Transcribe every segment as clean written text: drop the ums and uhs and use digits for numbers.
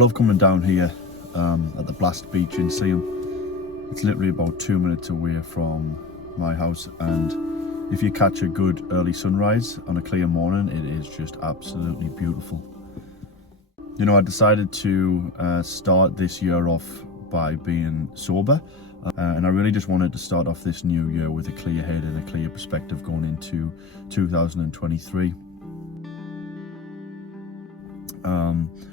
love coming down here at the Blast Beach in Seaham. It's literally about 2 minutes away from my house, and if you catch a good early sunrise on a clear morning, it is just absolutely beautiful. You know, I decided to start this year off by being sober, and I really just wanted to start off this new year with a clear head and a clear perspective going into 2023.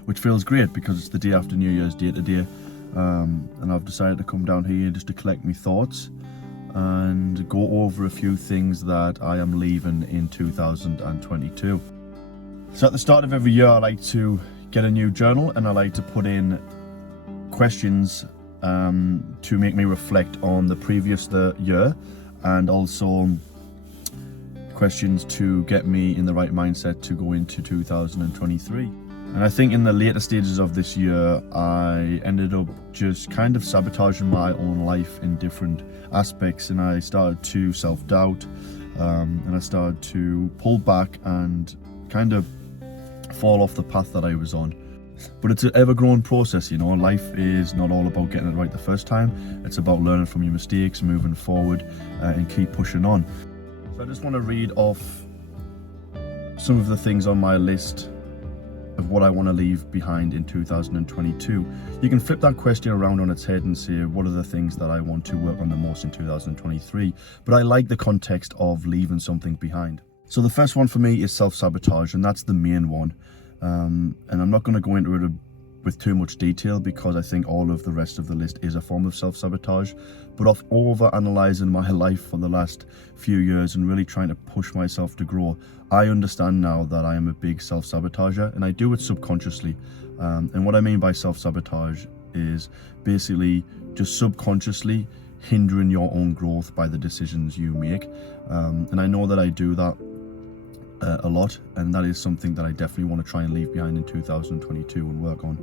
Which feels great because it's the day after New Year's Day today, and I've decided to come down here just to collect my thoughts and go over a few things that I am leaving in 2022. So at the start of every year, I like to get a new journal and I like to put in questions to make me reflect on the previous year, and also questions to get me in the right mindset to go into 2023. And I think in the later stages of this year, I ended up just kind of sabotaging my own life in different aspects, and I started to self-doubt, and I started to pull back and kind of fall off the path that I was on. But it's an ever-growing process, you know. Life is not all about getting it right the first time. It's about learning from your mistakes, moving forward, and keep pushing on. So I just want to read off some of the things on my list of what I want to leave behind in 2022. You can flip that question around on its head and say, what are the things that I want to work on the most in 2023? But I like the context of leaving something behind. So the first one for me is self-sabotage, and that's the main one. And I'm not going to go into it with too much detail because I think all of the rest of the list is a form of self-sabotage. But of over-analysing my life for the last few years and really trying to push myself to grow, I understand now that I am a big self-sabotager, and I do it subconsciously. And what I mean by self-sabotage is basically just subconsciously hindering your own growth by the decisions you make. And I know that I do that a lot, and that is something that I definitely want to try and leave behind in 2022 and work on.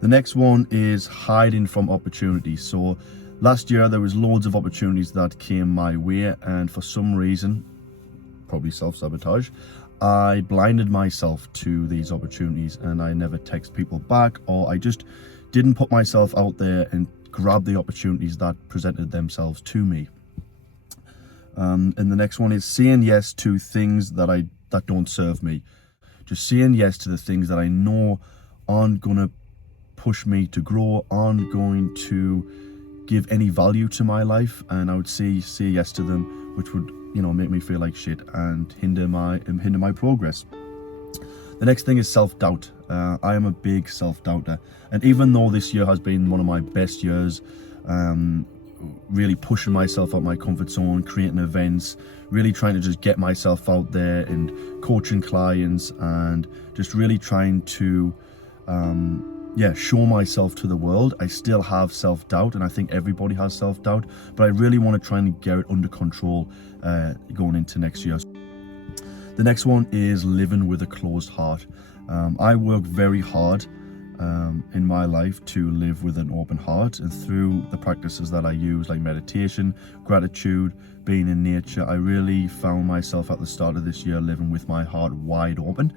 The next one is hiding from opportunities. So last year there was loads of opportunities that came my way, and for some reason, probably self-sabotage, I blinded myself to these opportunities, and I never text people back, or I just didn't put myself out there and grab the opportunities that presented themselves to me. And the next one is saying yes to things that don't serve me. Just saying yes to the things that I know aren't gonna push me to grow, aren't going to give any value to my life, and I would say yes to them, which would, you know, make me feel like shit and hinder my progress. The next thing is self-doubt. I am a big self-doubter, and even though this year has been one of my best years, really pushing myself out my comfort zone, creating events, really trying to just get myself out there and coaching clients, and just really trying to show myself to the world. I still have self-doubt, and I think everybody has self-doubt, but I really want to try and get it under control going into next year. The next one is living with a closed heart. I work very hard in my life to live with an open heart, and through the practices that I use, like meditation, gratitude, being in nature, I really found myself at the start of this year living with my heart wide open,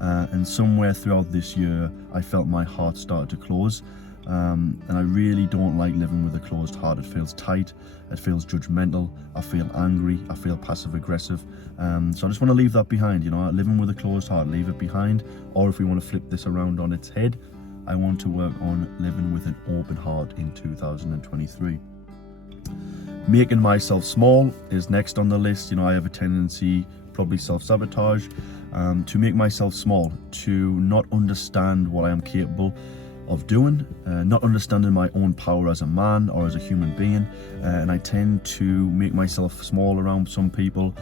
and somewhere throughout this year I felt my heart started to close, and I really don't like living with a closed heart. It feels tight, it feels judgmental, I feel angry, I feel passive aggressive, so I just want to leave that behind. You know, living with a closed heart, leave it behind. Or if we want to flip this around on its head, I want to work on living with an open heart in 2023. Making myself small is next on the list. You know, I have a tendency, probably self-sabotage, to make myself small, to not understand what I am capable of doing, not understanding my own power as a man or as a human being, and I tend to make myself small around some people,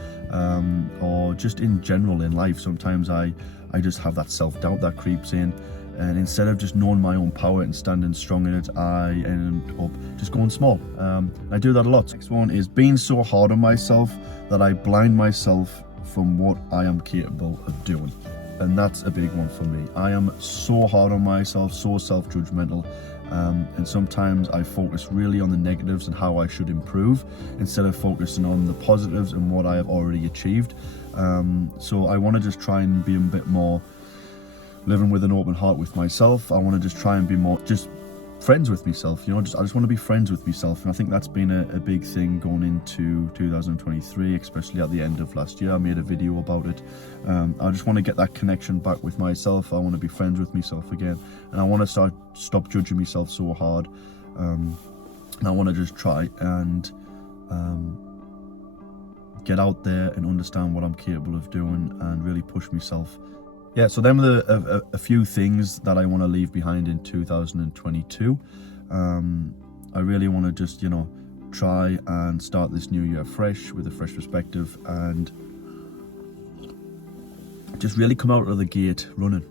or just in general in life. Sometimes I just have that self-doubt that creeps in, and instead of just knowing my own power and standing strong in it, I end up just going small. I do that a lot. Next one is being so hard on myself that I blind myself from what I am capable of doing. And that's a big one for me. I am so hard on myself, so self-judgmental, and sometimes I focus really on the negatives and how I should improve instead of focusing on the positives and what I have already achieved. So I want to just try and be a bit more living with an open heart with myself. I want to just try and be more just friends with myself, you know. I just want to be friends with myself, and I think that's been a big thing going into 2023, especially at the end of last year. I made a video about it. I just want to get that connection back with myself. I want to be friends with myself again, and I want to stop judging myself so hard. And I want to just try and get out there and understand what I'm capable of doing and really push myself. Yeah, so them are a few things that I want to leave behind in 2022. I really want to just, you know, try and start this new year fresh with a fresh perspective and just really come out of the gate running.